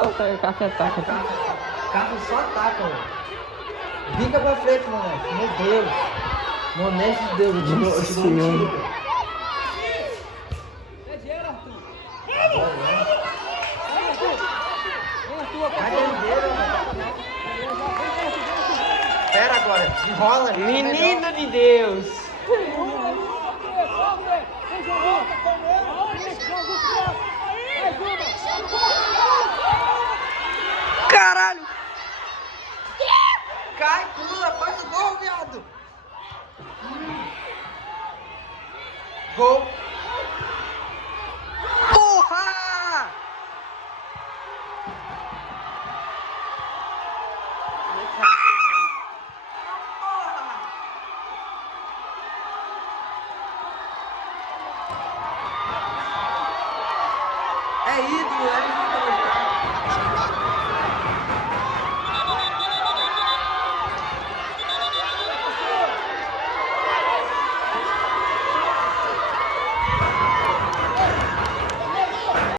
O café ataca. Carro só ataca, mano. Bica pra frente, moleque. Meu Deus. Monete de Deus, eu te dou um tiro. É dinheiro, Arthur. Vai bandeira, mano. Pera agora, enrola. Menino de Deus. Caralho. Cai, pula, faz o gol, viado. Gol.